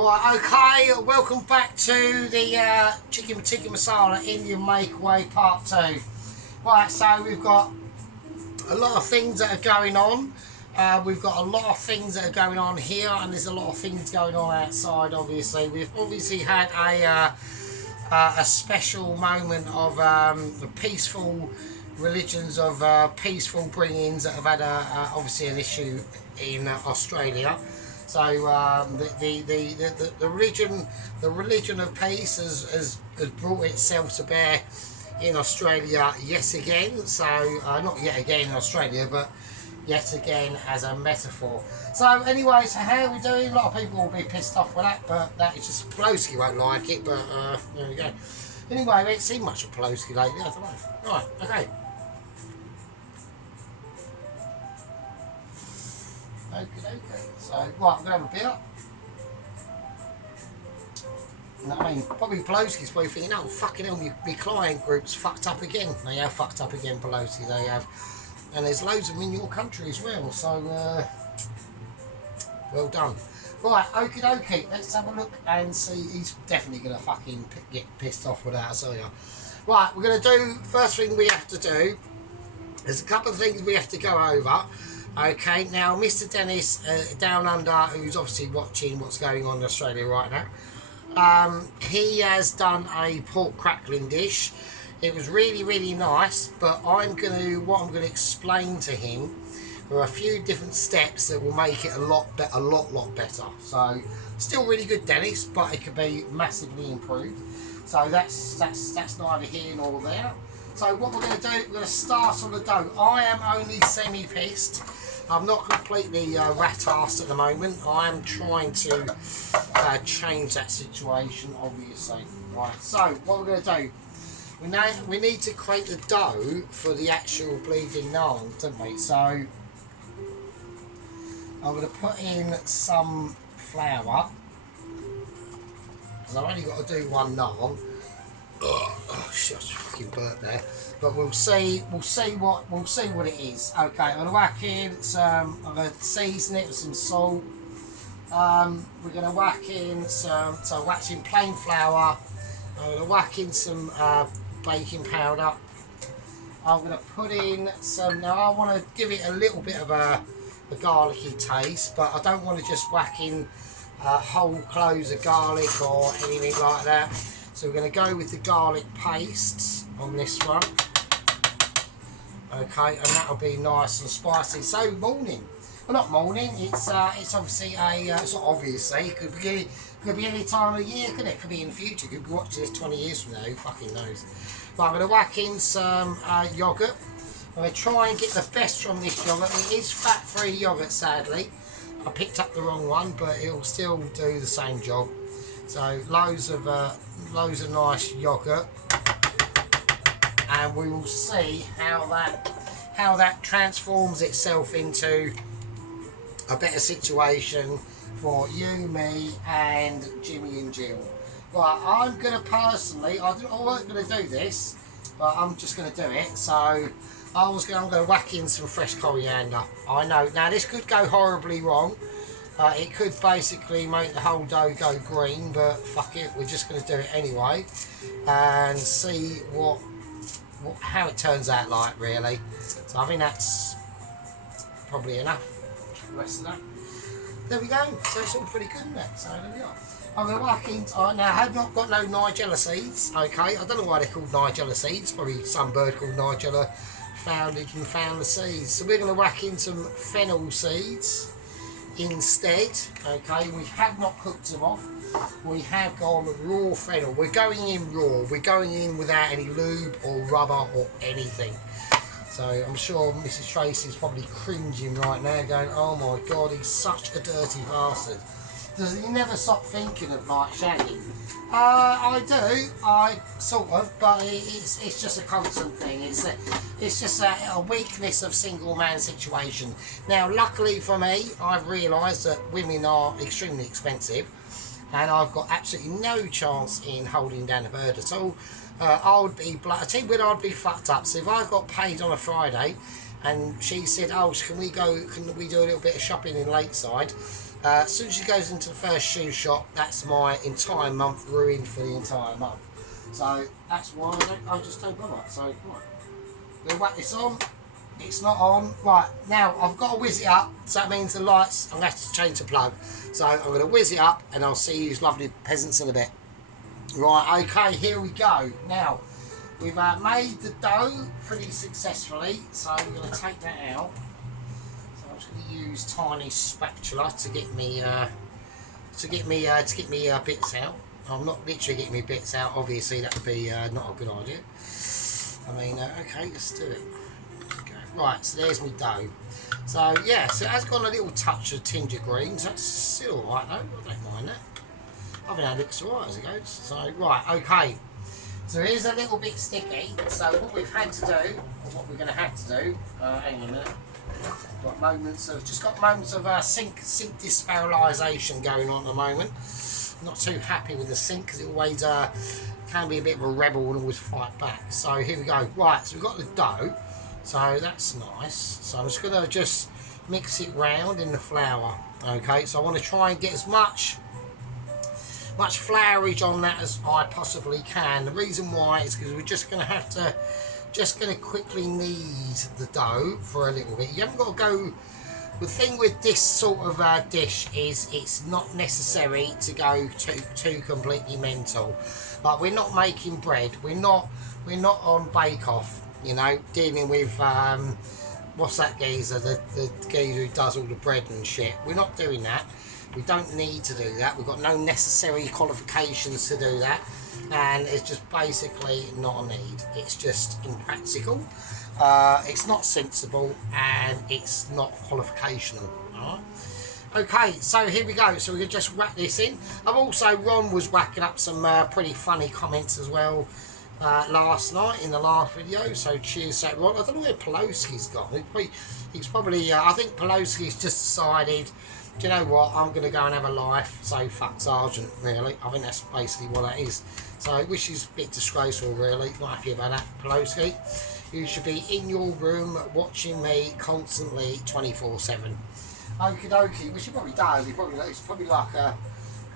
Right, okay, welcome back to the Chicken Tikka Masala Indian Makeaway Part 2. Right, so we've got a lot of things that are going on. We've got a lot of things that are going on here, and there's a lot of things going on outside, obviously. We've obviously had a special moment of the peaceful religions of peaceful bring-ins that have had obviously an issue in Australia. So the religion of peace has brought itself to bear in Australia yet again. So not yet again in Australia, but yet again as a metaphor. So anyway, so how are we doing? A lot of people will be pissed off with that, but that is just Pelosi won't like it. But there we go. Anyway, we haven't seen much of Pelosi lately. I don't know. Right, okay. Okay. So, right, I'm going to have a beer. I mean, probably Pelosi's probably thinking, oh, fucking hell, my client group's fucked up again. They have fucked up again, Pelosi, they have. And there's loads of them in your country as well, so, well done. Right, okie dokie, let's have a look and see. He's definitely going to fucking get pissed off with that, I tell you. Right, we're going to do, first thing we have to do, there's a couple of things we have to go over. Okay, now Mr. Dennis down under, who's obviously watching what's going on in Australia right now, he has done a pork crackling dish. It was really, really nice, but what I'm going to explain to him are a few different steps that will make it a lot better. So, still really good, Dennis, but it could be massively improved. So that's neither here nor there. So what we're going to do, we're going to start on the dough. I am only semi-pissed. I'm not completely rat-assed at the moment. I am trying to change that situation, obviously. Right, so what we're going to do, we need to create the dough for the actual bleeding naan, don't we? So I'm going to put in some flour, because I've only got to do one naan. Oh shit, I just fucking burnt there. But we'll see what it is. Okay, I'm gonna whack in some. I'm gonna season it with some salt. We're gonna whack in some. So whack in plain flour. I'm gonna whack in some baking powder. I'm gonna put in some. Now I want to give it a little bit of a garlicky taste, but I don't want to just whack in whole cloves of garlic or anything like that. So we're going to go with the garlic pastes on this one. Okay, and that'll be nice and spicy. So morning, well not morning. It's obviously it's not obviously. It could be any time of the year, couldn't it? It could be in the future. Could be watching this 20 years from now. Who fucking knows? But I'm going to whack in some yogurt. I'm going to try and get the best from this yogurt. It is fat-free yogurt, sadly. I picked up the wrong one, but it'll still do the same job. So loads of nice yogurt, and we will see how that transforms itself into a better situation for you, me, and Jimmy and Jill. Right, I'm gonna personally, I wasn't gonna do this, but I'm just gonna do it. So I'm gonna whack in some fresh coriander. I know now this could go horribly wrong. It could basically make the whole dough go green, but fuck it, we're just going to do it anyway and see how it turns out like, really. So I think that's probably enough. The rest of that. There we go. So it's all pretty good, isn't it? So there we are. I'm going to whack in. Now I have not got no Nigella seeds. Okay, I don't know why they're called Nigella seeds. Probably some bird called Nigella found the seeds. So we're going to whack in some fennel seeds instead. Okay, we have not cooked them off. We have gone raw fennel. We're going in raw. We're going in without any lube or rubber or anything. So I'm sure Mrs. Tracy's probably cringing right now, going, "Oh my God, he's such a dirty bastard." Does he never stop thinking of like shagging? I do. I sort of, but it's just a constant thing. It's just a weakness of single man situation. Now, luckily for me, I've realised that women are extremely expensive, and I've got absolutely no chance in holding down a bird at all. I would be, I tell you when I'd be fucked up. So if I got paid on a Friday, and she said, "Oh, can we do a little bit of shopping in Lakeside?" As soon as she goes into the first shoe shop, that's my entire month ruined for the entire month. So that's why I just don't bother. So right, we'll whack this on. It's not on. Right, now I've got to whiz it up, so that means the lights, I'm going to have to change the plug. So I'm going to whiz it up and I'll see you lovely peasants in a bit. Right, okay, here we go. Now, we've made the dough pretty successfully, so we're going to take that out. So I'm just going to use tiny spatula to get me bits out. I'm not literally getting me bits out, obviously that would be not a good idea. I mean, okay, let's do it. Okay. Right, so there's my dough. So yeah, so it has got a little touch of tinge of greens. That's still alright though, I don't mind that. I think that looks alright as it goes. So right, okay. So it is a little bit sticky. So what we've had to do, or what we're going to have to do, hang on a minute. Got moments of sink despiralisation going on at the moment. Not too happy with the sink because it always can be a bit of a rebel and always fight back. So here we go. Right, so we've got the dough. So that's nice. So I'm just going to mix it round in the flour. Okay, so I want to try and get as much flourage on that as I possibly can. The reason why is because we're just going to quickly knead the dough for a little bit. You haven't got to go. The thing with this sort of dish is it's not necessary to go too completely mental. Like, we're not making bread. We're not on Bake Off. You know, dealing with what's that geezer? The geezer who does all the bread and shit. We're not doing that. We don't need to do that. We've got no necessary qualifications to do that, and it's just basically not a need. It's just impractical. It's not sensible, and it's not qualificational. Alright. Okay, so here we go. So we're going to just whack this in. Ron was whacking up some pretty funny comments as well last night in the last video. So cheers to Ron. I don't know where Pelosi's gone. He's probably I think Pelosi's just decided, do you know what, I'm going to go and have a life, so fuck Sergeant, really. I think that's basically what that is. So, which is a bit disgraceful, really. Not happy about that, Pelosi. You should be in your room watching me constantly 24/7. Okie dokie, which he probably does. He's probably like a,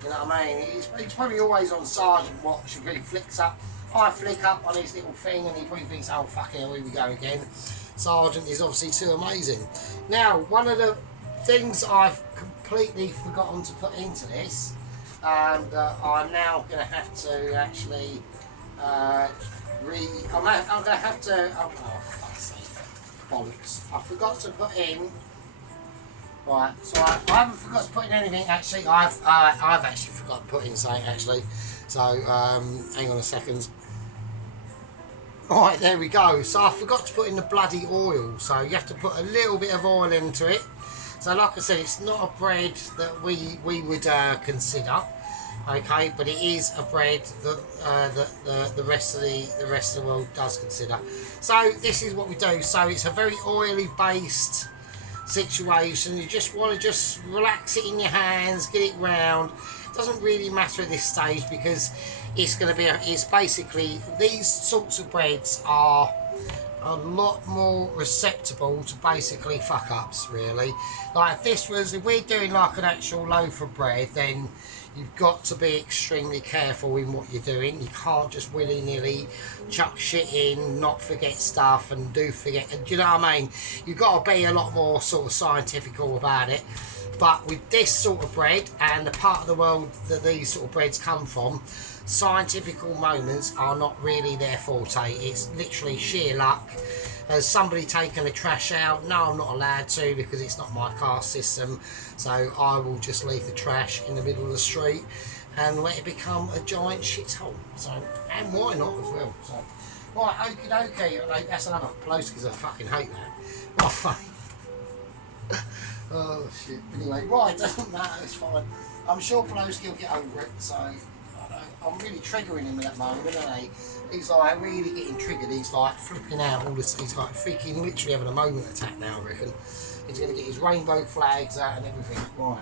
you know what I mean? He's probably always on Sergeant watch, and he flicks up. I flick up on his little thing, and he probably thinks, oh, fucking hell, here we go again. Sergeant is obviously too amazing. Now, one of the things I've completely forgotten to put into this, and I'm now going to have to actually I'm going to have to, oh fuck's sake, bollocks, I forgot to put in, right, so I haven't forgot to put in anything, actually. I've actually forgot to put in something, actually. So hang on a second. Right, there we go. So I forgot to put in the bloody oil, so you have to put a little bit of oil into it. So like I said, it's not a bread that we would consider, okay, but it is a bread that the rest of the world does consider. So this is what we do. So it's a very oily based situation. You just want to relax it in your hands, get it round. It doesn't really matter at this stage because it's going to be it's basically, these sorts of breads are a lot more receptible to basically fuck ups, really. Like if we're doing like an actual loaf of bread, then you've got to be extremely careful in what you're doing. You can't just willy-nilly chuck shit in, not forget stuff, and do forget, do you know what I mean? You've got to be a lot more sort of scientifical about it. But with this sort of bread and the part of the world that these sort of breads come from, scientifical moments are not really their forte. It's literally sheer luck. Has somebody taken the trash out? No, I'm not allowed to because it's not my caste system. So I will just leave the trash in the middle of the street and let it become a giant shithole. So, and why not as well? So, right, okie dokie. That's another place because I fucking hate that. Right. Oh shit. Anyway, right, doesn't matter, it's fine. I'm sure Pelosi will get over it, so I'm really triggering him at that moment, isn't he? He's like really getting triggered, he's like flipping out all this, he's like freaking literally having a moment attack now, I reckon. He's gonna get his rainbow flags out and everything. Right.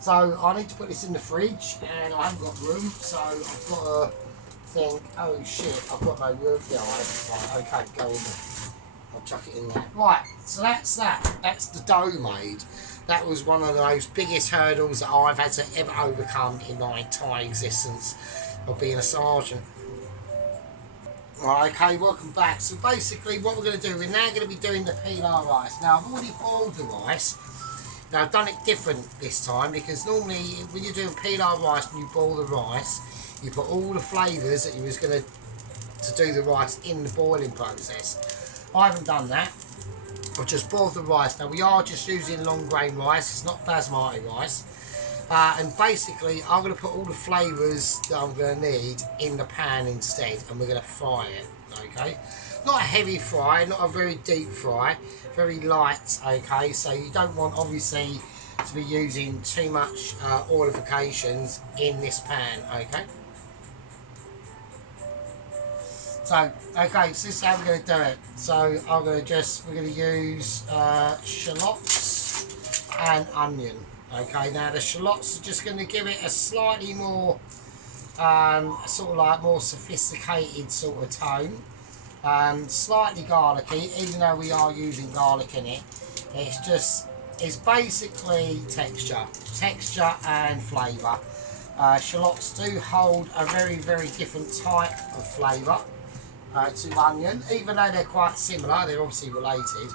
So I need to put this in the fridge and I haven't got room, so I've got to think, oh shit, I've got no room. Yeah, I have. Right, okay, go in there. I'll chuck it in there. Right, so that's that. That's the dough made. That was one of those biggest hurdles that I've had to ever overcome in my entire existence of being a sergeant. Right, okay, welcome back. So basically what we're going to do, we're now going to be doing the pilau rice. Now I've already boiled the rice. Now I've done it different this time because normally when you're doing pilau rice and you boil the rice, you put all the flavours that you was going to do the rice in the boiling process. I haven't done that. I've just boiled the rice. Now we are just using long grain rice, it's not basmati rice. And basically I'm going to put all the flavours that I'm going to need in the pan instead, and we're going to fry it, okay? Not a heavy fry, not a very deep fry, very light, okay? So you don't want obviously to be using too much oilifications in this pan, okay? So, okay, so this is how we're going to do it. So we're going to use shallots and onion. Okay, now the shallots are just going to give it a slightly more, sort of like more sophisticated sort of tone. Slightly garlicky, even though we are using garlic in it. It's basically texture and flavour. Shallots do hold a very, very different type of flavour to onion, even though they're quite similar, they're obviously related.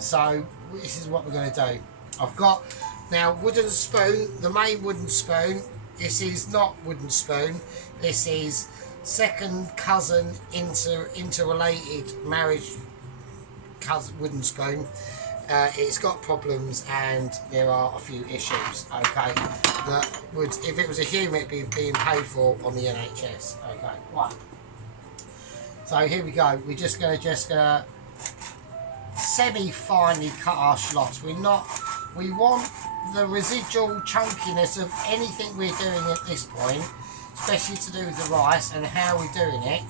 So this is what we're going to do. I've got now wooden spoon, the main wooden spoon. This is not wooden spoon, this is second cousin interrelated marriage cousin wooden spoon. It's got problems and there are a few issues, okay, that would, if it was a human, it'd be being paid for on the NHS, okay, right. So here we go, we're just gonna semi-finely cut our shallots. We want the residual chunkiness of anything we're doing at this point, especially to do with the rice and how we're doing it,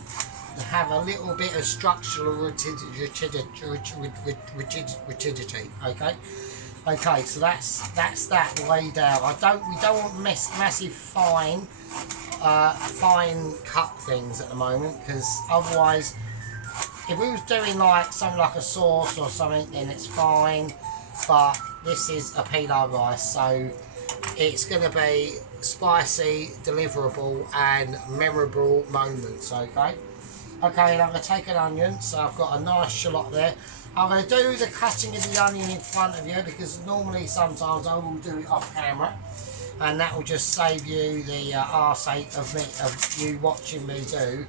to have a little bit of structural rigidity, okay? Okay, so that's that way down. We don't want massive fine cut things at the moment, because otherwise, if we was doing like something like a sauce or something, then it's fine. But this is a pilau rice, so it's going to be spicy, deliverable, and memorable moments. Okay. Okay, and I'm going to take an onion. So I've got a nice shallot there. I'm going to do the cutting of the onion in front of you because normally sometimes I will do it off camera, and that will just save you the arse of you watching me do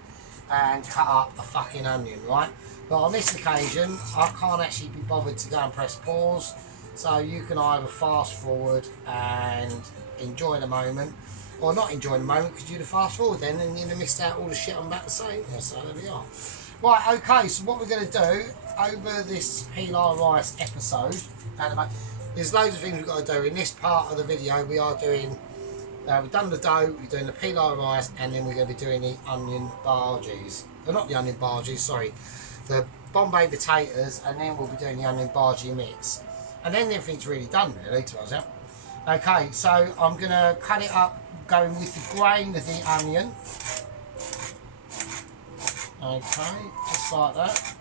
and cut up a fucking onion, right? But on this occasion, I can't actually be bothered to go and press pause, so you can either fast forward and enjoy the moment, or not enjoy the moment because you'd have fast forward then and you'd have missed out all the shit I'm about to say. Yeah, so there we are. Right, okay, so what we're going to do over this pilau rice episode, there's loads of things we've got to do. In this part of the video, we are doing, we've done the dough, we're doing the pilau rice, and then we're going to be doing the onion bhajis. Well, not the onion bhajis, sorry. The Bombay potatoes, and then we'll be doing the onion bhaji mix. And then everything's really done, really, to us out. Okay, so I'm going to cut it up, going with the grain of the onion. Okay, just like that.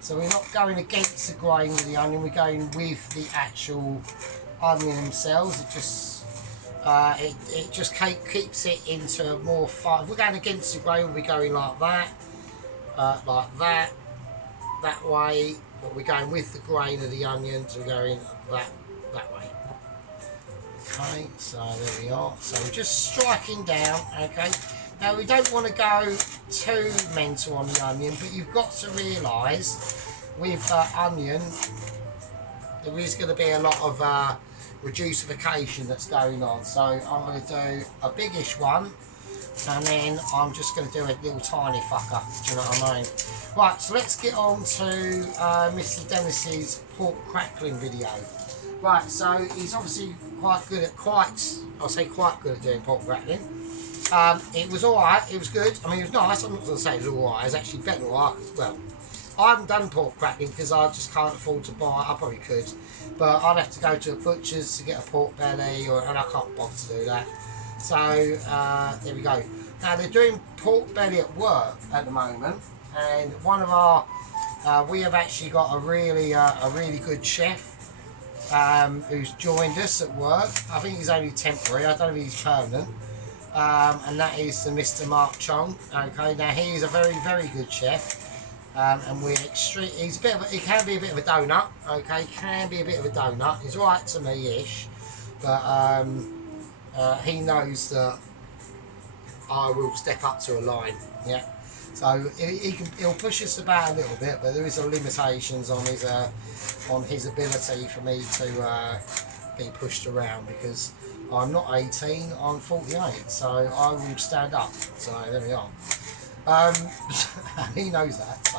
So we're not going against the grain of the onion, we're going with the actual onion themselves. It just keeps it into a more fine. If we're going against the grain, we'll be going like that, that way. But we're going with the grain of the onions, we're going that way. Okay, so there we are. So we're just striking down, okay. Now we don't want to go too mental on the onion, but you've got to realise with onion there is going to be a lot of reducification that's going on. So I'm going to do a biggish one, and then I'm just going to do a little tiny fucker. Do you know what I mean? Right, so let's get on to Mr. Dennis's pork crackling video. Right, so he's obviously quite good at quite good at doing pork crackling. It was alright, it was good. I mean, it was nice. I'm not going to say it was alright, it was actually better than alright. Well, I haven't done pork crackling because I just can't afford to buy it. I probably could, but I'd have to go to a butcher's to get a pork belly, and I can't bother to do that. So, there we go. Now, they're doing pork belly at work at the moment, and one of our, we have actually got a really good chef who's joined us at work. I think he's only temporary. I don't know if he's permanent. And that is the Mr. Mark Chong. Okay, now he is a very, very good chef. And we're extreme. He's a bit of he can be a bit of a donut. Okay, can be a bit of a donut. He's right to me-ish, but he knows that I will step up to a line. Yeah, so he'll push us about a little bit, but there is some limitations on his ability for me to be pushed around, because I'm not 18, I'm 48, so I will stand up. So there we are. He knows that, so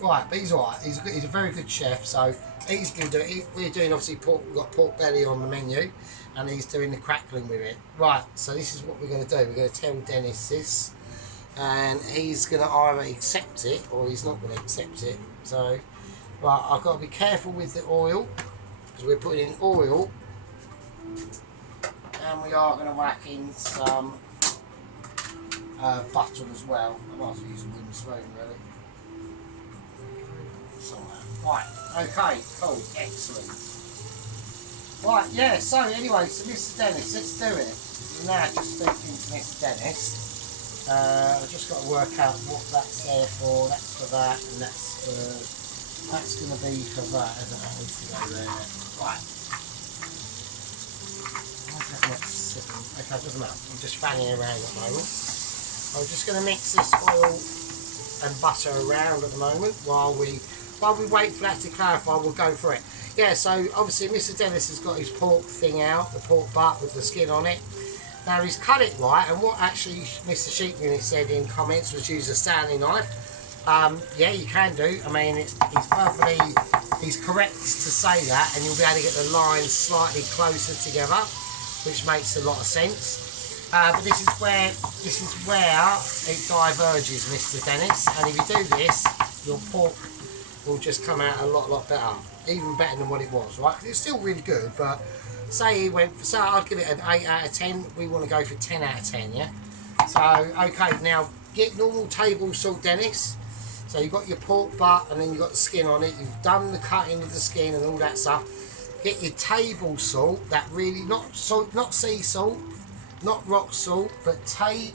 right, but he's alright. He's a very good chef. So he's been doing. We're doing obviously we've got pork belly on the menu, and he's doing the crackling with it. Right, so this is what we're going to do. We're going to tell Dennis this, and he's going to either accept it or he's not going to accept it. So, right, I've got to be careful with the oil, because we're putting in oil, and we are going to whack in some butter as well. I might as well use a wooden spoon, really. Right, okay, cool, excellent. Right, yeah, so anyway, so Mr. Dennis, let's do it. Now just speaking to Mr. Dennis, I've just got to work out what that's there for. That's for that, and that's going to be for that, isn't it? Needs to go there. Right. Why is that not sitting? Okay, it doesn't matter. I'm just fanning around at the moment. I'm just going to mix this oil and butter around at the moment while we wait for that to clarify. We'll go for it. Yeah, so obviously Mr. Dennis has got his pork thing out, the pork butt with the skin on it. Now he's cut it right, and what actually Mr. Sheep Unit said in comments was use a Stanley knife. Yeah, you can do. I mean, he's correct to say that, and you'll be able to get the lines slightly closer together, which makes a lot of sense. But this is where it diverges, Mr. Dennis. And if you do this, your pork will just come out a lot better, even better than what it was, right? 'Cause it's still really good, but say he went for, so I'd give it an 8 out of 10. We want to go for 10 out of 10, yeah. So okay, now get normal table salt, Dennis. So you've got your pork butt, and then you've got the skin on it. You've done the cutting of the skin and all that stuff. Get your table salt, that really not sea salt. Not rock salt, but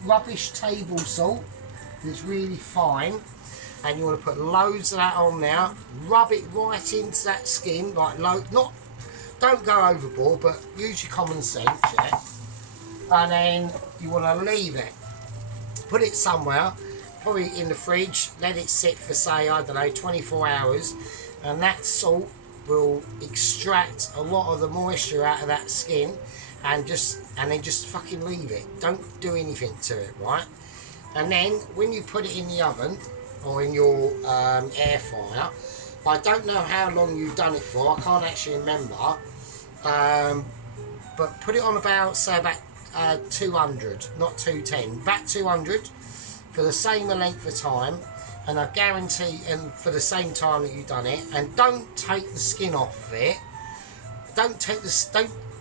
rubbish table salt. It's really fine, and you want to put loads of that on now. Rub it right into that skin, like don't go overboard, but use your common sense, yeah. And then you want to leave it. Put it somewhere, probably in the fridge. Let it sit for, say, I don't know, 24 hours, and that salt will extract a lot of the moisture out of that skin. And then just fucking leave it. Don't do anything to it, right? And then when you put it in the oven or in your air fryer, I don't know how long you've done it for. I can't actually remember. But put it on about 200, not 210, about 200 for the same length of time. And I guarantee, and for the same time that you've done it, and don't take the skin off of it.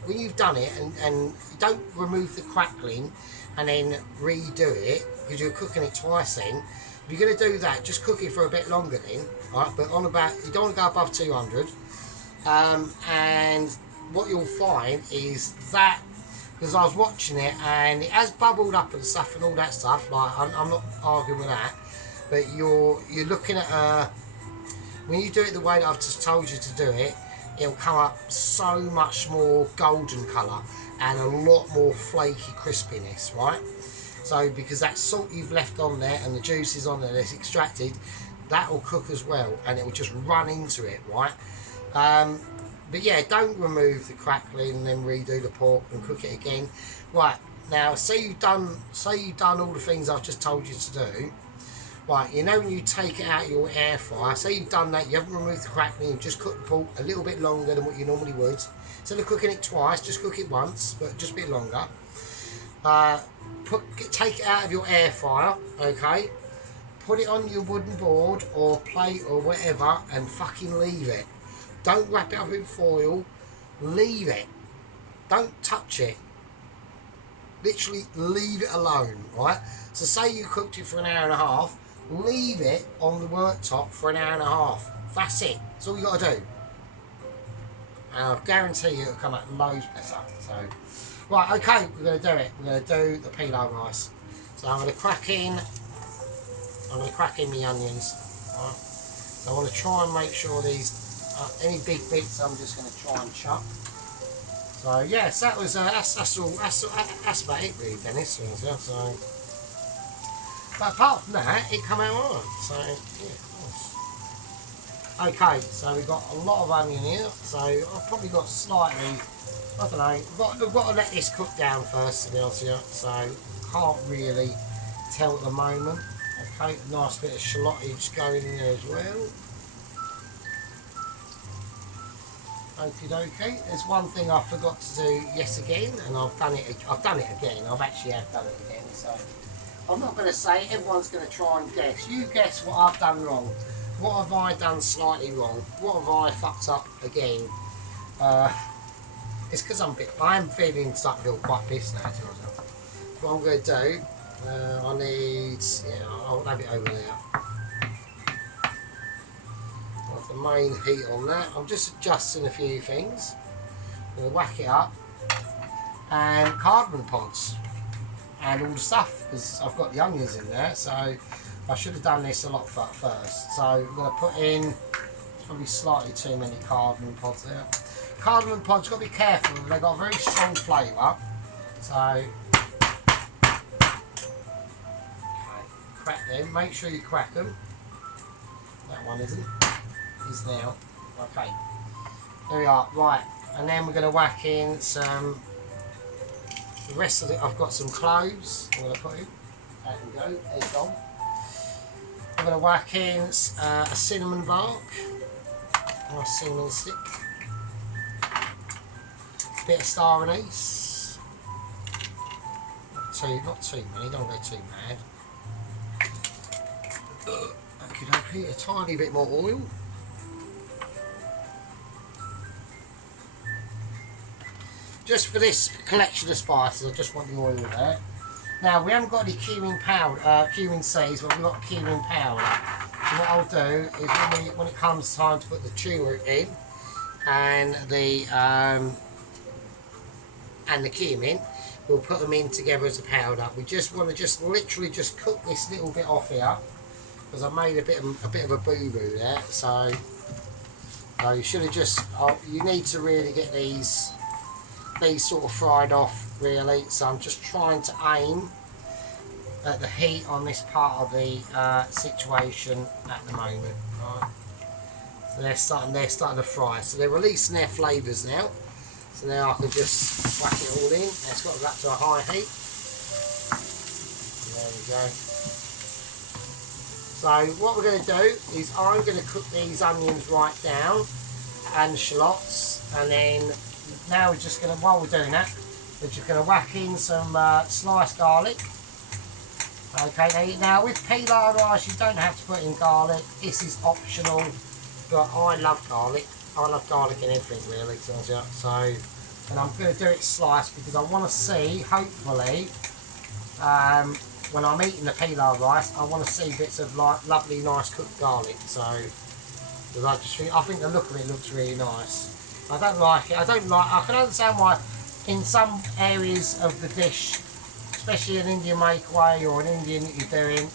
When you've done it, and don't remove the crackling and then redo it, because you're cooking it twice then. If you're going to do that, just cook it for a bit longer then, right? But you don't want to go above 200. And what you'll find is that, because I was watching it and it has bubbled up and stuff and all that stuff, like I'm not arguing with that, but you're looking at when you do it the way that I've just told you to do it, it'll come up so much more golden colour and a lot more flaky crispiness, right? So because that salt you've left on there and the juices on there that's extracted, that will cook as well, and it will just run into it, right? But yeah, don't remove the crackling and then redo the pork and cook it again. Right, now say you've done all the things I've just told you to do. Right, you know when you take it out of your air fryer, say you've done that, you haven't removed the crackling, you've just cooked the pork a little bit longer than what you normally would. Instead of cooking it twice, just cook it once, but just a bit longer. Take it out of your air fryer, okay? Put it on your wooden board or plate or whatever and fucking leave it. Don't wrap it up in foil, leave it. Don't touch it. Literally leave it alone, right? So say you cooked it for an hour and a half, leave it on the worktop for an hour and a half. That's it. That's all you got to do. and I guarantee you it'll come out loads better. So, right, okay, we're going to do it. We're going to do the pilau rice. So I'm going to crack in my onions. Right. So I want to try and make sure these, any big bits I'm just going to try and chop. So yes, that was that's about it really, Dennis. So, but apart from that, it come out alright. So yeah, nice. Okay, so we've got a lot of onion here. So I've probably got slightly, I don't know. We've got to let this cook down first, to be honest with you. So can't really tell at the moment. Okay, a nice bit of shallottage going in there as well. Okie dokie. There's one thing I forgot to do yet again, and I've done it again. I've actually done it again. So I'm not going to say everyone's going to try and guess. You guess what I've done wrong. What have I done slightly wrong? What have I fucked up again? It's because I'm feeling starting to feel quite pissed now. What I'm going to do, I need, I'll have it over there. The main heat on that. I'm just adjusting a few things. I'm going to whack it up, and cardamom pods and all the stuff, because I've got the onions in there, so I should have done this a lot first. So I'm going to put in probably slightly too many cardamom pods there. Cardamom pods, got to be careful, they've got a very strong flavour. So crack them, make sure you crack them. That one isn't. Is now. Okay. There we are. Right. And then we're going to whack in some. The rest of it, I've got some cloves. I'm going to put in. There we go. It's gone. I'm going to whack in a cinnamon bark. Or a cinnamon stick. A bit of star anise. Not too many. Don't go too mad. Okay. A tiny bit more oil. Just for this collection of spices, I just want the oil there. Now, we haven't got any cumin powder, cumin seeds, but we've got cumin powder. So what I'll do is when it comes time to put the turmeric in and the cumin, we'll put them in together as a powder. We just want to literally cook this little bit off here, because I made a bit of a boo-boo there. So you should have you need to really get these sort of fried off really. So I'm just trying to aim at the heat on this part of the situation at the moment. Right. So they're starting to fry. So they're releasing their flavours now. So now I can just whack it all in. It's got to go up to a high heat. There we go. So what we're going to do is I'm going to cook these onions right down and shallots, and then now we're just going to, while we're doing that, we're just going to whack in some sliced garlic. Okay, now with pilau rice you don't have to put in garlic, this is optional, but I love garlic. I love garlic in everything really, so, and I'm going to do it sliced because I want to see, hopefully, when I'm eating the pilau rice, I want to see bits of lovely, nice cooked garlic. So, because I think the look of it looks really nice. I don't like it. I can understand why in some areas of the dish, especially an Indian Makeaway or an Indian that you're doing,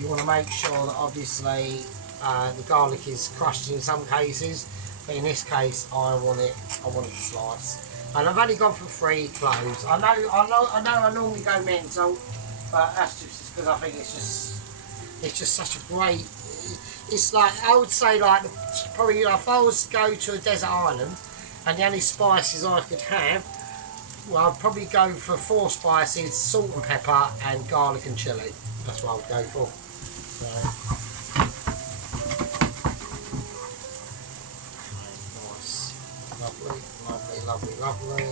you want to make sure that obviously the garlic is crushed in some cases, but in this case I want it sliced. And I've only gone for 3 cloves. I know I normally go mental, but that's just because I think it's just such a great. It's like, I would say, like, probably if I was to go to a desert island and the only spices I could have, well, I'd probably go for 4 spices, salt and pepper and garlic and chilli. That's what I would go for. So, nice. Lovely, lovely, lovely, lovely.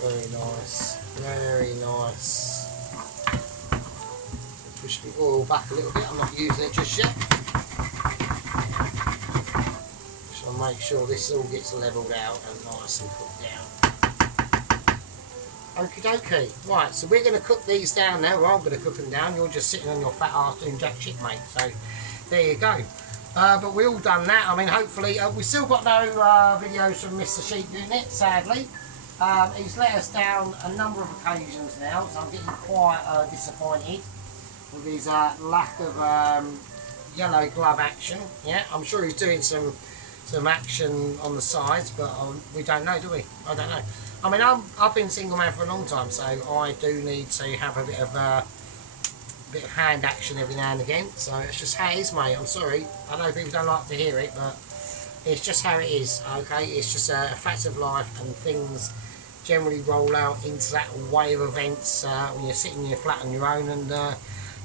Very nice, very nice. Push the oil back a little bit, I'm not using it just yet. Just want to make sure this all gets levelled out and nice and cooked down. Okie dokie. Right, so we're going to cook these down now. Well, I'm going to cook them down. You're just sitting on your fat arse doing jack shit, mate. So there you go. But we all done that. I mean, hopefully, we've still got no videos from Mr. Sheep Unit, sadly. He's let us down a number of occasions now, so I'm getting quite disappointed with his lack of yellow glove action. Yeah, I'm sure he's doing some action on the sides, but we don't know, do we? I don't know. I mean, I've been single man for a long time, so I do need to have a bit of hand action every now and again. So it's just how it is, mate. I'm sorry. I know people don't like to hear it, but it's just how it is. Okay, it's just a fact of life, and things generally roll out into that way of events when you're sitting in your flat on your own, and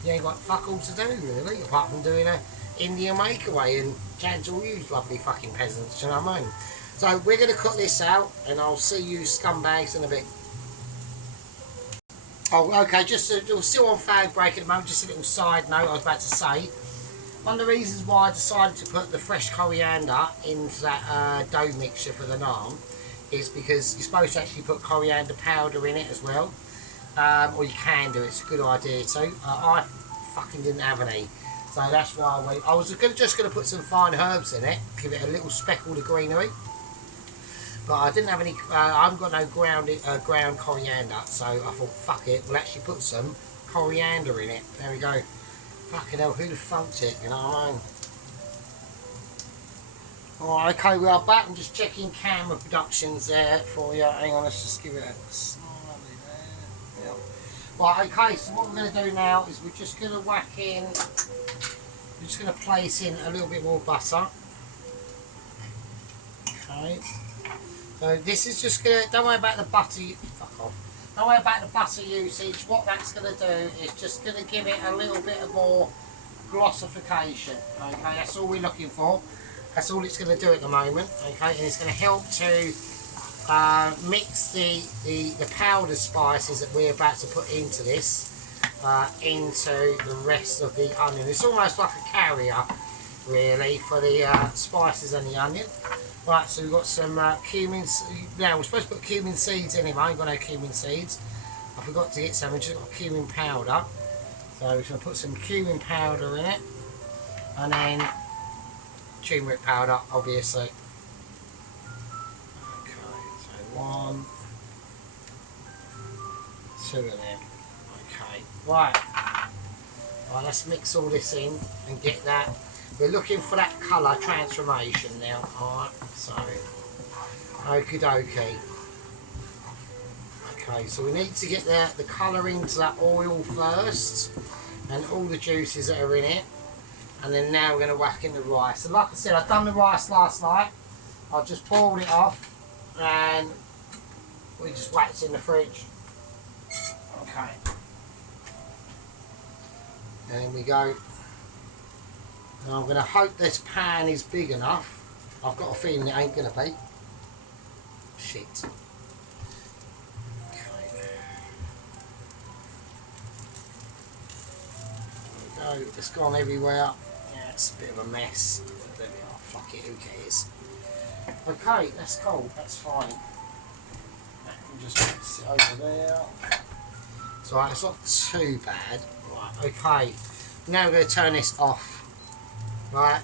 you ain't got fuck all to do really, apart from doing a India Makeaway and chatting to all you lovely fucking peasants. Do you know what I mean? So we're going to cut this out, and I'll see you scumbags in a bit. Oh, okay, just we're still on fag break at the moment, just a little side note I was about to say. One of the reasons why I decided to put the fresh coriander into that dough mixture for the naan is because you're supposed to actually put coriander powder in it as well. Or you can do it, it's a good idea too. I fucking didn't have any, so that's why I was just going to put some fine herbs in it, give it a little speckle of greenery. But I didn't have any, I haven't got no ground coriander, so I thought, fuck it, we'll actually put some coriander in it. There we go. Fucking hell, who'd have funked it, you know what I mean? Alright, okay, we are back. I'm just checking camera productions there for you. Hang on, let's just give it a smiley there. Yep. Right, okay, so what we're going to do now is we're just going to whack in, we're just going to place in a little bit more butter. Okay. So this is just going to, don't worry about the butter, fuck off. Don't worry about the butter usage. What that's going to do is just going to give it a little bit of more glossification. Okay, that's all we're looking for. That's all it's going to do at the moment. Okay, and it's going to help to mix the powdered spices that we're about to put into this into the rest of the onion. It's almost like a carrier, really, for the spices and the onion. Right, so we've got some cumin. Now we're supposed to put cumin seeds in it. I ain't got no cumin seeds. I forgot to get some. We just got cumin powder. So we're going to put some cumin powder in it, and then turmeric powder, obviously. Okay, so 1, 2 of them. Okay, right. Right, let's mix all this in and get that. We're looking for that colour transformation now. Alright, so okie dokie. Okay, so we need to get the colour into that oil first and all the juices that are in it. And then now we're going to whack in the rice. And like I said, I've done the rice last night. I just boiled it off and we just whacked it in the fridge. Okay. There we go. And I'm going to hope this pan is big enough. I've got a feeling it ain't going to be. Shit. Okay. There we go. It's gone everywhere. Yeah, it's a bit of a mess. But there we are. Fuck it, who cares? Okay, that's cool. That's fine. We'll just mix it over there. It's alright, it's not too bad. Right, okay. Now we're going to turn this off. Right,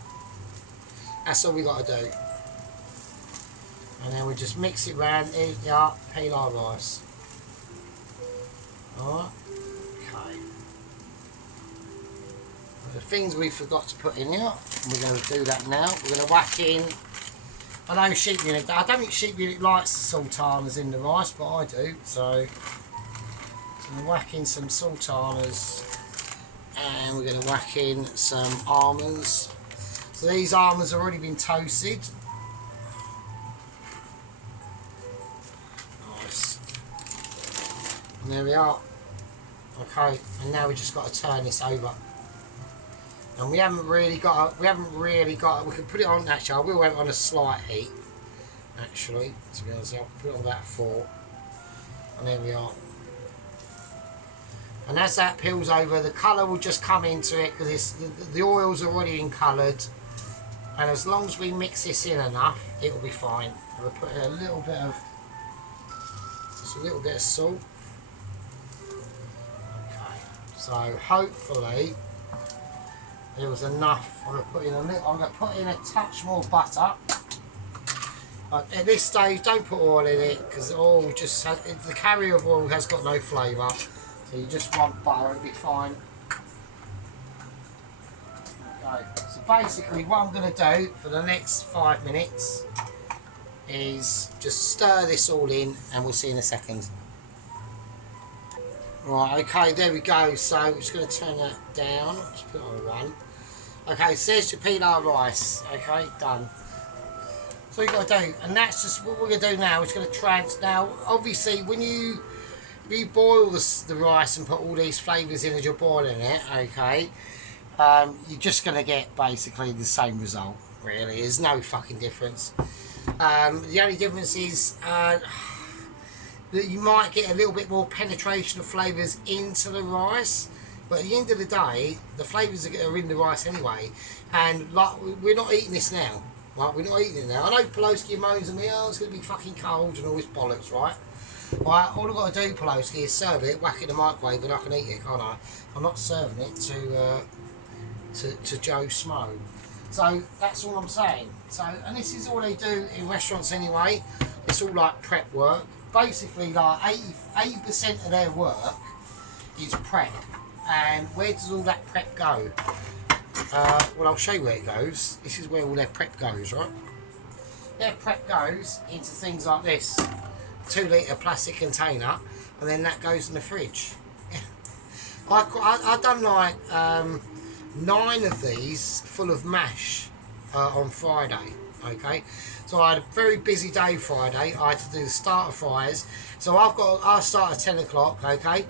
that's all we got to do. And then we just mix it round, eat it up, peel our rice. Alright, okay. The things we forgot to put in here, we're going to do that now. We're going to whack in, I know Sheep Unit, I don't think Sheep Unit likes the sultanas in the rice, but I do. So I'm going to whack in some sultanas. And we're going to whack in some almonds. So these almonds have already been toasted. Nice. And there we are. Okay, and now we just got to turn this over. And we haven't really got, we can put it on, actually I will have it on a slight heat. Actually, to be honest, I'll put it on about 4. And there we are. And as that peels over, the colour will just come into it because the oil's already in coloured. And as long as we mix this in enough, it will be fine. We'll put a little bit of, just a little bit of salt. Okay, so hopefully It was enough. I'm going to put in a touch more butter. But at this stage, don't put oil in it because the carrier of oil has got no flavour. So you just want butter, it'll be fine. Okay. So basically, what I'm going to do for the next 5 minutes is just stir this all in, and we'll see in a second. Right, okay, there we go. So I'm just going to turn that down. Let's put it on 1. Okay, so there's your pilau rice. Okay, done. So you've got to do, and that's just what we're going to do now. It's going to now, obviously, when you boil the rice and put all these flavours in as you're boiling it, okay, you're just going to get basically the same result, really. There's no fucking difference. The only difference is that you might get a little bit more penetration of flavours into the rice, but at the end of the day, the flavours are in the rice anyway, and like we're not eating this now, right? We're not eating it now. I know Poloski moans at me, oh, it's going to be fucking cold and all this bollocks, right? Right, all I've got to do, Poloski, is serve it, whack it in the microwave, and I can eat it, can't I? I'm not serving it to Joe Smo. So that's all I'm saying. So, and this is all they do in restaurants anyway. It's all like prep work. Basically, like 80% of their work is prep. And where does all that prep go? Well, I'll show you where it goes. This is where all their prep goes, right? Their prep goes into things like this. 2 litre plastic container, and then that goes in the fridge. I've done like 9 of these full of mash on Friday. Okay, so I had a very busy day Friday. I had to do the starter fries, so I start at 10 o'clock. Okay,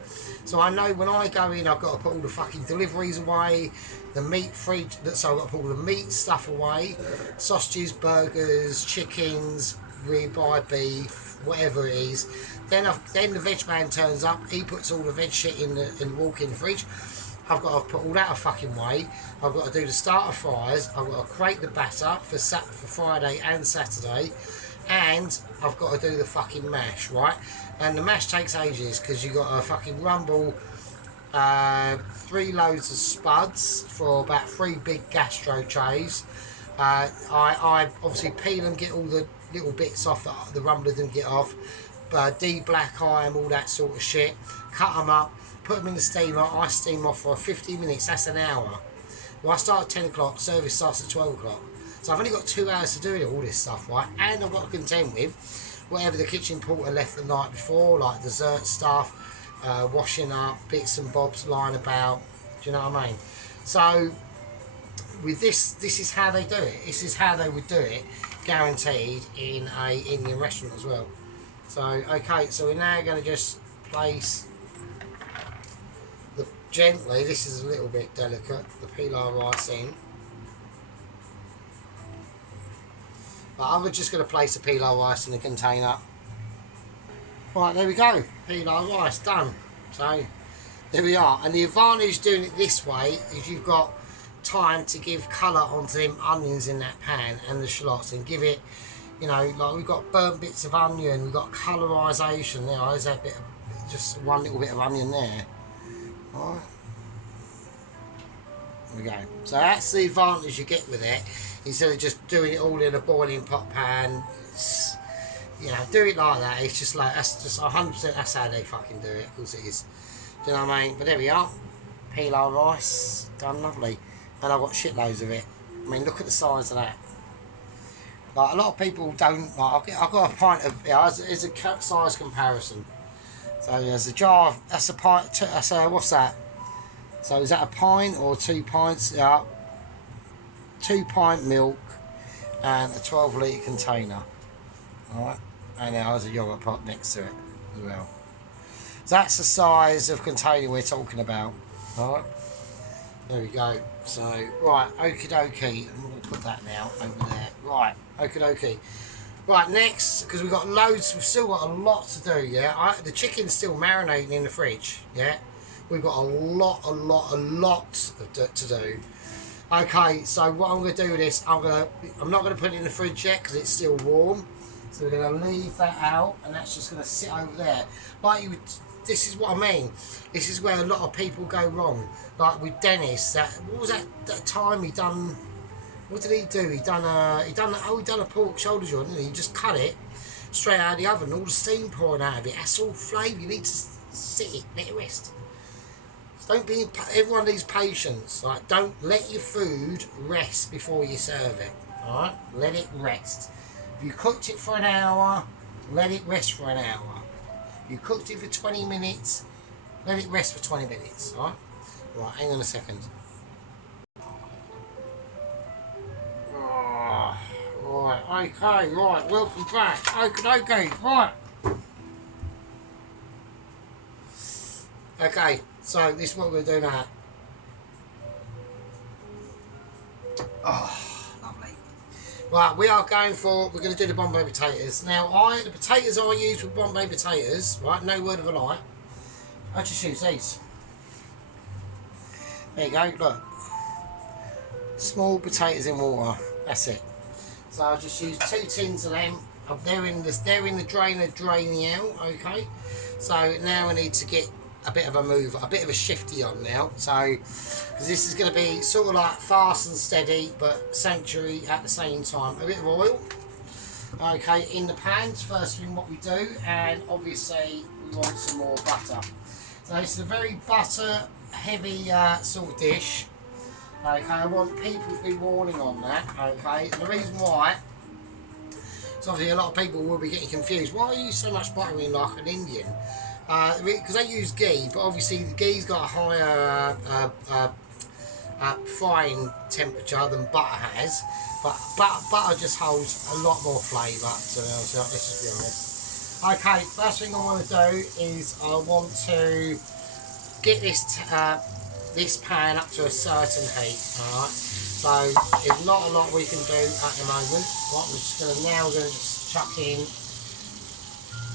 so I know when I go in, I've got to put all the fucking deliveries away, the meat fridge. So I've got to put all the meat stuff away, sausages, burgers, chickens, ribeye beef, whatever it is. Then the veg man turns up. He puts all the veg shit in the walk-in fridge. I've got to put all that a fucking way. I've got to do the starter fries. I've got to create the batter for Friday and Saturday, and I've got to do the fucking mash, right? And the mash takes ages because you've got to fucking rumble 3 loads of spuds for about 3 big gastro trays. I obviously peel and get all the little bits off that the rumbler didn't get off. De-black eye and all that sort of shit. Cut them up. Put them in the steamer. I steam off for 15 minutes. That's an hour. Well, I start at 10 o'clock. Service starts at 12 o'clock. So I've only got 2 hours to do all this stuff, right? And I've got to contend with whatever the kitchen porter left the night before, like dessert stuff, washing up, bits and bobs lying about. Do you know what I mean? So with this is how they do it. This is how they would do it, guaranteed, in a Indian restaurant as well. So, okay, so we're now going to just place gently, this is a little bit delicate, the pilau rice in. But I'm just going to place the pilau rice in the container. Right, there we go, pilau rice done. So there we are. And the advantage doing it this way is you've got time to give colour onto them onions in that pan and the shallots, and give it, you know, like we've got burnt bits of onion, we've got colorisation there. There's a bit of, just one little bit of onion there. Right. There we go. So that's the advantage you get with it, instead of just doing it all in a boiling pot pan. It's, you know, do it like that. It's just like, that's just 100%. That's how they fucking do it. Of course it is. Do you know what I mean? But there we are. Pilau rice done lovely, and I've got shitloads of it. I mean, look at the size of that. Like, a lot of people don't. Like, I've got a pint of. Yeah, it's a size comparison. So there's a jar of, that's a pint, that's a, what's that? So is that a pint or 2 pints? Yeah. 2 pint milk and a 12 litre container. Alright. And now there's a yoghurt pot next to it as well. So that's the size of container we're talking about. Alright. There we go. So, right, okie dokie. I'm going to put that now over there. Right, okie dokie. Right, next, because we've got loads, we've still got a lot to do, yeah? The chicken's still marinating in the fridge, yeah? We've got a lot to do. Okay, so what I'm going to do with this, I'm not going to put it in the fridge yet because it's still warm. So we're going to leave that out, and that's just going to sit over there. Like you would, this is what I mean. This is where a lot of people go wrong. Like with Dennis, what was that time he done? What did he do? He done a pork shoulder joint, didn't he? He just cut it straight out of the oven, all the steam pouring out of it. That's all flavour. You need to sit it, let it rest. Don't be. Everyone needs patience. Like, don't let your food rest before you serve it. All right, let it rest. If you cooked it for an hour, let it rest for an hour. If you cooked it for 20 minutes, let it rest for 20 minutes. All right. Right. Hang on a second. Right. Okay. Right. Welcome back. Okay. Right. Okay. So this is what we're going to do now. Oh, lovely. Right, we're going to do the Bombay potatoes. Now, the potatoes I use with Bombay potatoes, right, no word of a lie, I just use these. There you go, look. Small potatoes in water, that's it. So I'll just use 2 tins of them. They're in the drainer draining out, okay? So now I need to get a bit of a move, a bit of a shifty on now. So, because this is going to be sort of like fast and steady, but sanctuary at the same time. A bit of oil, okay, in the pans. First thing what we do, and obviously we want some more butter. So it's a very butter heavy sort of dish. Okay, I want people to be warning on that. Okay, and the reason why. So obviously a lot of people will be getting confused. Why are you so much buttering like an Indian? Because they use ghee, but obviously the ghee's got a higher frying temperature than butter has. But butter just holds a lot more flavour to it, so let's just be honest. Okay, first thing I want to do is I want to get this pan up to a certain heat, alright? So there's not a lot we can do at the moment. What we're just going to now just chuck in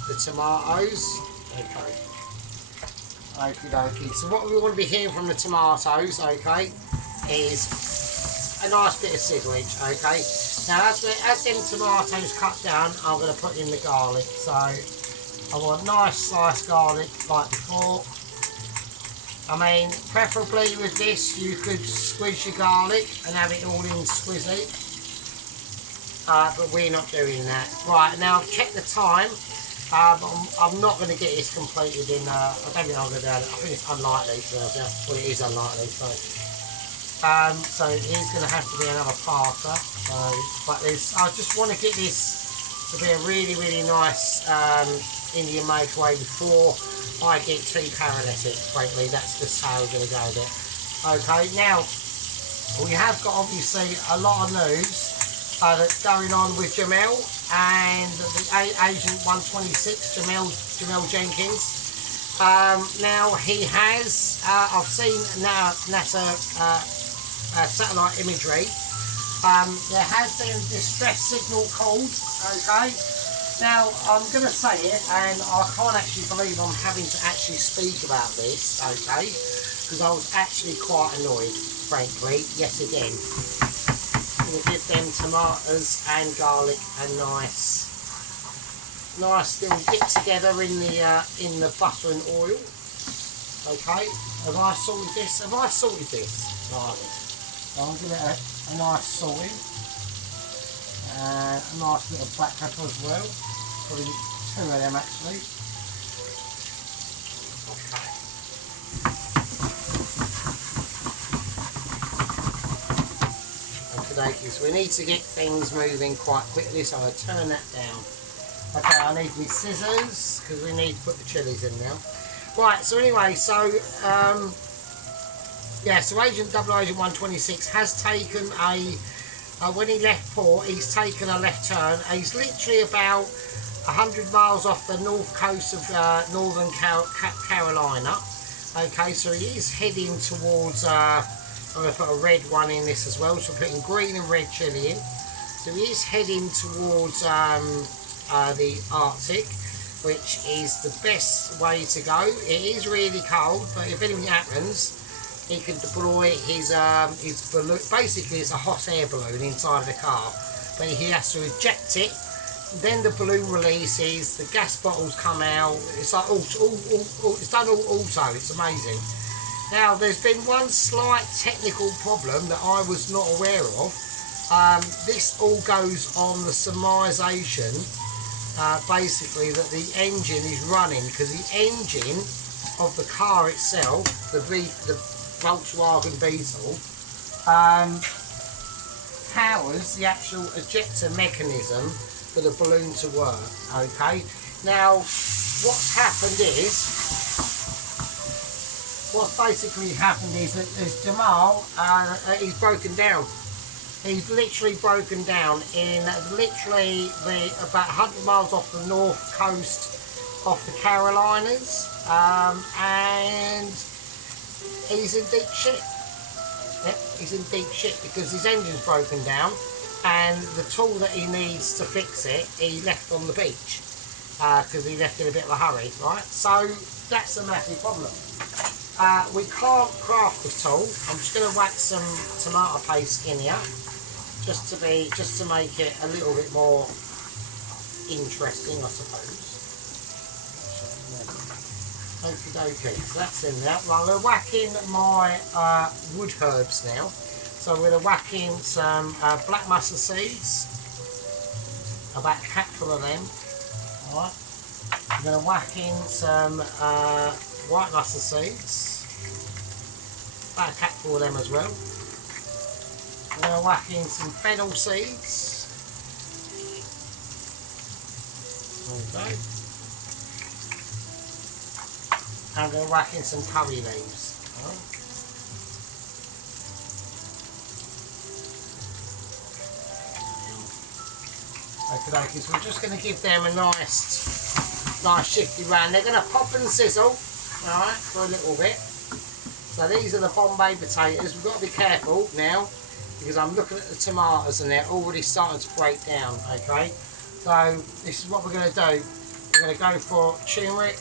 the tomatoes. Okay. Okie dokie. So what we want to be hearing from the tomatoes, okay, is a nice bit of cigarette, okay. Now as them tomatoes cut down, I'm going to put in the garlic. So I want nice sliced garlic like before. I mean, preferably with this, you could squeeze your garlic and have it all in squizzy. But we're not doing that. Right, now I've checked the time. But I'm not going to get this completed in, I don't think I'm going to do it. I think it's unlikely, well it is unlikely, so it is going to have to be another parter. But I just want to get this to be a really, really nice Indian Makeaway before I get too paralytic, frankly. That's just how we're going to go with it. Okay, now, we have got obviously a lot of news that's going on with Jamel and the Agent 126, Jamel Jenkins. Now he has, I've seen now NASA satellite imagery. There has been a distress signal called, okay. Now I'm going to say it, and I can't actually believe I'm having to actually speak about this, okay, because I was actually quite annoyed, frankly, yet again. Going to give them tomatoes and garlic a nice little dip together in the butter and oil. Okay, have I salted this? Right. So I'm giving it a nice salting and a nice little black pepper as well. Probably 2 of them actually. Okay. So we need to get things moving quite quickly, so I'll turn that down. Okay, I need my scissors because we need to put the chilies in now. Right, so anyway, so yeah, so Agent 126 has taken when he left port, he's taken a left turn. He's literally about 100 miles off the north coast of northern Carolina. Okay, so he is heading towards I'm going to put a red one in this as well, so I'm putting green and red chilli in. So he is heading towards the Arctic, which is the best way to go. It is really cold, but if anything happens, he can deploy his balloon. Basically, it's a hot air balloon inside of the car, but he has to eject it then the balloon releases, the gas bottles come out. It's like it's done all auto. It's amazing. Now there's been one slight technical problem that I was not aware of. This all goes on the surmisation, basically, that the engine is running, because the engine of the car itself, the Volkswagen Beetle, powers the actual ejector mechanism for the balloon to work. Okay, now what's basically happened is that Jamal, he's broken down. He's literally broken down in literally about 100 miles off the north coast of the Carolinas, and he's in deep shit. Yep, he's in deep shit because his engine's broken down, and the tool that he needs to fix it, he left on the beach because he left in a bit of a hurry, right? So that's a massive problem. We can't craft the tool. I'm just going to whack some tomato paste in here, just to make it a little bit more interesting, I suppose. Okie dokie, so that's in there. Well, I'm going to whack in my wood herbs now. So I'm going to whack in some black mustard seeds, about a capful of them. Alright. I'm going to whack in some white mustard seeds, about a capful of them as well. I'm going to whack in some fennel seeds. Okay. I'm going to whack in some curry leaves. Okay, so we're just going to give them a nice shifty round. They're going to pop and sizzle, alright, for a little bit. So these are the Bombay potatoes. We've got to be careful now, because I'm looking at the tomatoes and they're already starting to break down, okay? So this is what we're going to do. We're going to go for turmeric,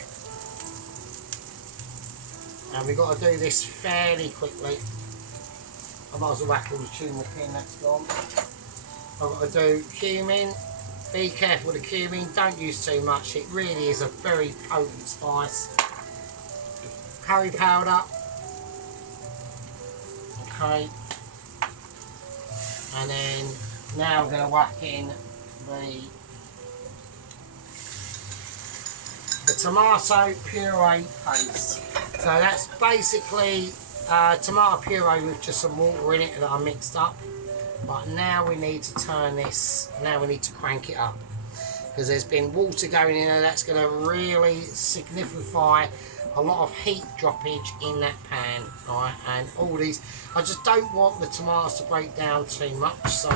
and we've got to do this fairly quickly. I might as well whack all the turmeric in, that's gone. I've got to do cumin. Be careful with the cumin, don't use too much, it really is a very potent spice. Curry powder. Okay. And then now I'm going to whack in the tomato puree paste. So that's basically tomato puree with just some water in it that I mixed up. But now we need to turn this, now we need to crank it up, because there's been water going in there. That's going to really signify a lot of heat droppage in that pan, right? And all these, I just don't want the tomatoes to break down too much, so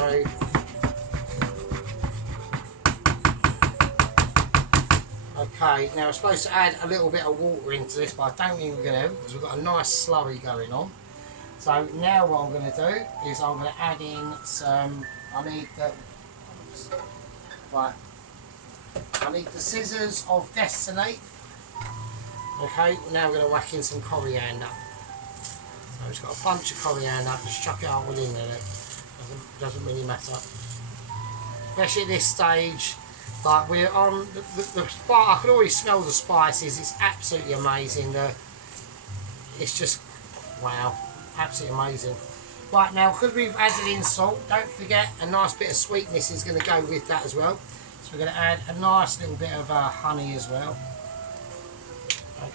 okay, now we're supposed to add a little bit of water into this, but I don't think we're going to, because we've got a nice slurry going on. So now what I'm going to do is I'm going to add in some, I need the scissors of destiny. Okay, now we're going to whack in some coriander. So it's got a bunch of coriander, just chuck it all in there. Doesn't really matter. Especially at this stage, like we're on the spice, I can already smell the spices, it's absolutely amazing. It's just, wow. Absolutely amazing. Right, now because we've added in salt, don't forget a nice bit of sweetness is going to go with that as well. So we're going to add a nice little bit of honey as well.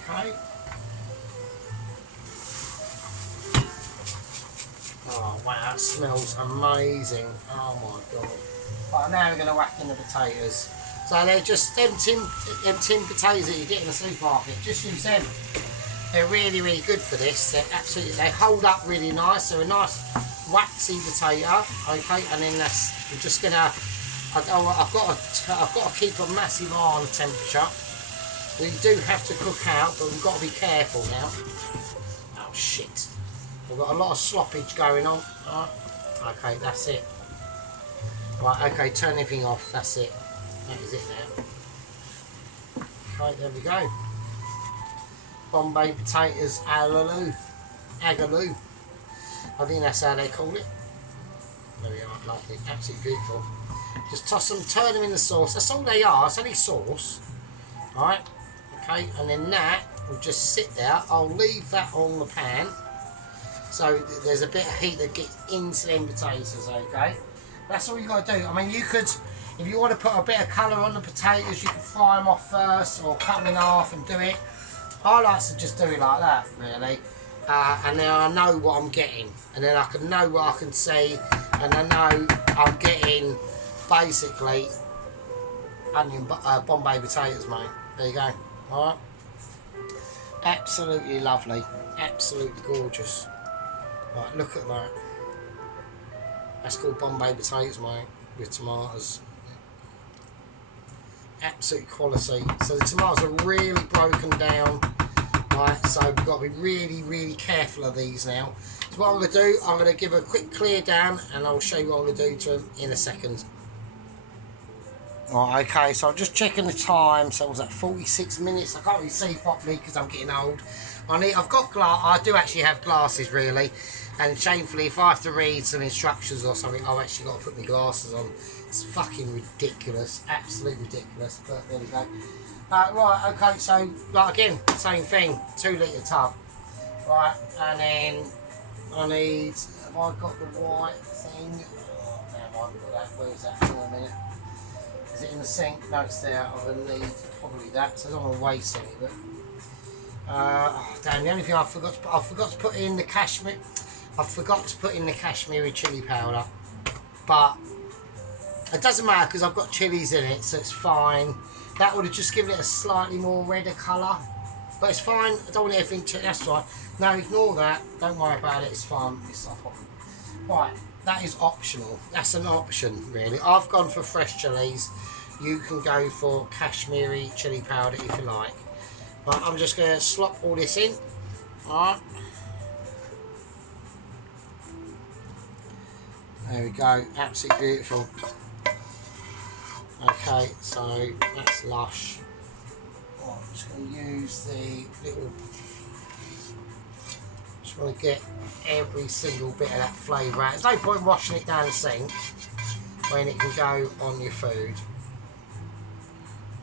Okay. Oh wow, that smells amazing. Oh my god. Right, now we're going to whack in the potatoes. So they're just them tin potatoes that you get in the supermarket. Just use them. They're really, really good for this. They hold up really nice. They're a nice waxy potato, okay. And then we're just gonna. I've got to keep a massive eye on the temperature. We do have to cook out, but we've got to be careful now. Oh shit! We've got a lot of sloppage going on. Right. Okay, that's it. Right. Okay, turn everything off. That's it. That is it now. Right, there we go. Bombay potatoes agaloo. I think that's how they call it. There we are, lovely, absolutely beautiful. Just toss them, turn them in the sauce. That's all they are. It's only sauce. Alright, okay, and then that will just sit there. I'll leave that on the pan. So there's a bit of heat that gets into them potatoes, okay? That's all you got to do. I mean, you could, if you want to put a bit of colour on the potatoes, you can fry them off first or cut them in half and do it. I like to just do it like that, really. And then I know what I'm getting. And then I can know what I can see. And I know I'm getting, basically, Bombay potatoes, mate. There you go. Alright. Absolutely lovely. Absolutely gorgeous. Right, look at that. That's called Bombay potatoes, mate, with tomatoes. Absolute quality. So the tomatoes are really broken down. Right, so we've got to be really, really careful of these now. So what I'm going to do, I'm going to give a quick clear down and I'll show you what I'm going to do to them in a second. Right, okay, so I'm just checking the time. So was that 46 minutes? I can't really see properly because I'm getting old. I've got I do actually have glasses, really. And shamefully, if I have to read some instructions or something, I've actually got to put my glasses on. It's fucking ridiculous, absolutely ridiculous. But there we go. Right, okay, so like again, same thing, 2 litre tub. Right, and then I need. Have I got the white thing? Oh, damn, I haven't got that. Where is that? Hang on a minute. Is it in the sink? No, it's there. I'm going to need probably that, so I don't want to waste any of it. Oh, damn, the only thing I forgot to put in the cashmere. I forgot to put in the Kashmiri chili powder, but it doesn't matter because I've got chilies in it, so it's fine. That would have just given it a slightly more redder colour, but it's fine. I don't want anything to. That's fine. No, ignore that. Don't worry about it. It's fine. It's not a problem. Right, that is optional. That's an option, really. I've gone for fresh chilies. You can go for Kashmiri chili powder if you like. Right, I'm just going to slop all this in. All right. There we go, absolutely beautiful. Okay, so that's lush. I'm just going to use the little. Just want to get every single bit of that flavour out. There's no point washing it down the sink when it can go on your food.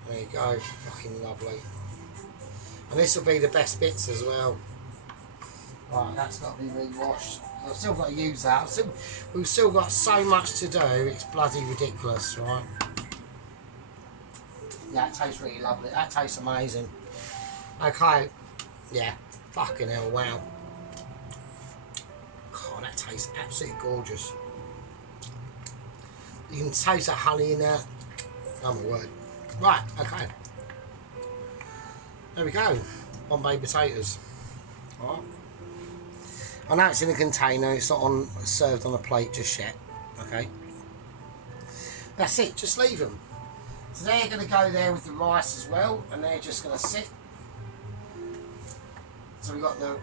There you go, fucking lovely. And this will be the best bits as well. Right, that's got to be re-washed. I've still got to use that. We've still got so much to do. It's bloody ridiculous, right? Yeah, it tastes really lovely. That tastes amazing. Okay. Yeah. Fucking hell, wow. God, that tastes absolutely gorgeous. You can taste that honey in there. Oh my word. Right, okay. There we go. Bombay potatoes. Alright. I know it's in a container, it's not served on a plate just yet, okay? That's it, just leave them. So they're going to go there with the rice as well, and they're just going to sit. So we've got the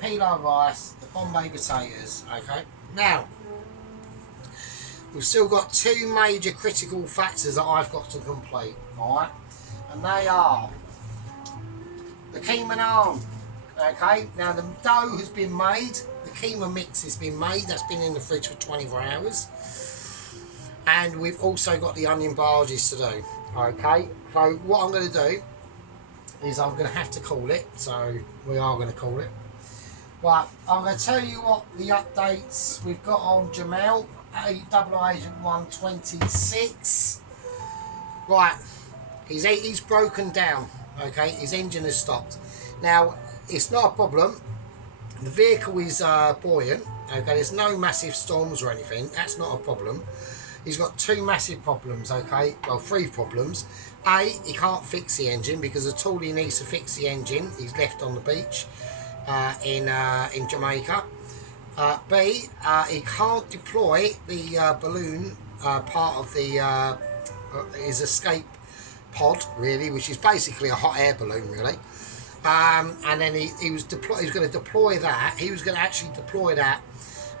pilau rice, the Bombay potatoes, okay? Now, we've still got 2 major critical factors that I've got to complete, alright? And they are the keema naan. Okay, now the dough has been made, the keema mix has been made, that's been in the fridge for 24 hours. And we've also got the onion barges to do. Okay, so what I'm going to do is I'm going to have to call it, so we are going to call it. Right, I'm going to tell you what the updates we've got on Jamal, Double Agent 126. Right, he's broken down, okay, his engine has stopped. Now, it's not a problem. The vehicle is buoyant. Okay, there's no massive storms or anything. That's not a problem. He's got 2 massive problems. Okay, well, 3 problems. A, he can't fix the engine because the tool he needs to fix the engine he's left on the beach in Jamaica. B, he can't deploy the balloon part of the his escape pod, really, which is basically a hot air balloon, really. And then he was going to deploy that. He was going to actually deploy that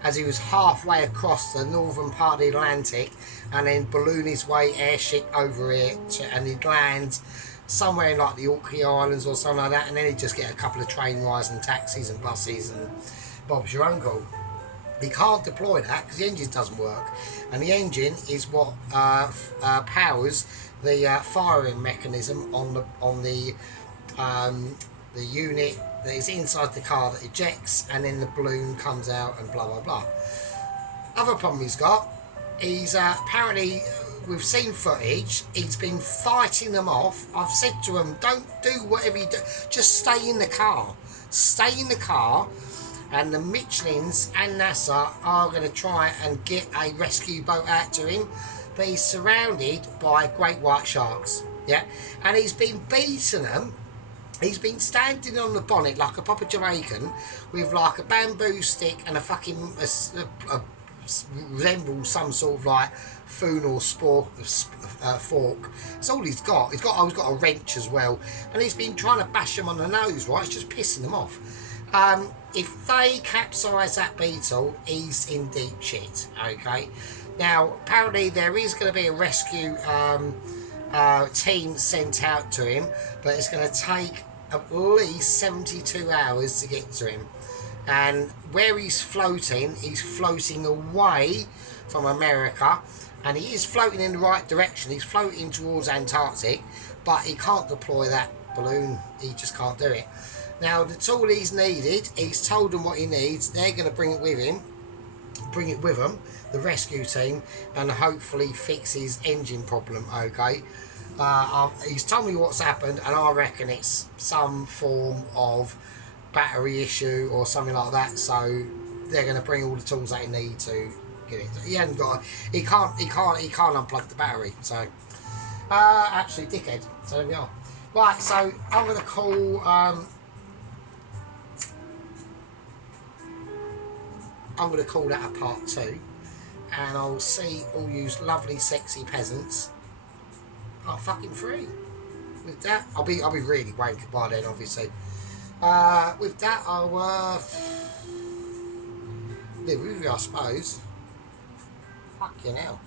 as he was halfway across the northern part of the Atlantic, and then balloon his way airship over it, and he'd land somewhere in like the Orkney Islands or something like that, and then he'd just get a couple of train rides and taxis and buses and Bob's your uncle. He can't deploy that because the engine doesn't work, and the engine is what powers the firing mechanism on the unit that is inside the car that ejects, and then the balloon comes out and blah blah blah. Other problem he's got, he's apparently, we've seen footage, he's been fighting them off. I've said to him, don't do whatever you do, just stay in the car. Stay in the car, and the Michelins and NASA are going to try and get a rescue boat out to him, but he's surrounded by great white sharks, yeah, and he's been beating them. He's been standing on the bonnet like a proper Jamaican with like a bamboo stick and a fucking resembles some sort of like spoon or fork. That's all he's got. He's got a wrench as well, and he's been trying to bash them on the nose. Right, it's just pissing them off. If they capsize that Beetle, he's in deep shit. Okay. Now, apparently there is going to be a rescue team sent out to him, but it's going to take at least 72 hours to get to him. And where he's floating away from America, and he is floating in the right direction. He's floating towards Antarctic, but he can't deploy that balloon. He just can't do it. Now, the tool he's needed, he's told them what he needs. They're going to bring it with them, the rescue team, and hopefully fix his engine problem. Okay. He's told me what's happened, and I reckon it's some form of battery issue or something like that. So they're going to bring all the tools they need to get it. He hasn't got. He can't unplug the battery. So actually, dickhead. So there we are. Right. So I'm going to call. I'm going to call that a part 2, and I'll see all you lovely, sexy peasants are fucking free. With that, I'll be really wanker by then, obviously. With that, I'll live with you, I suppose. Fucking hell.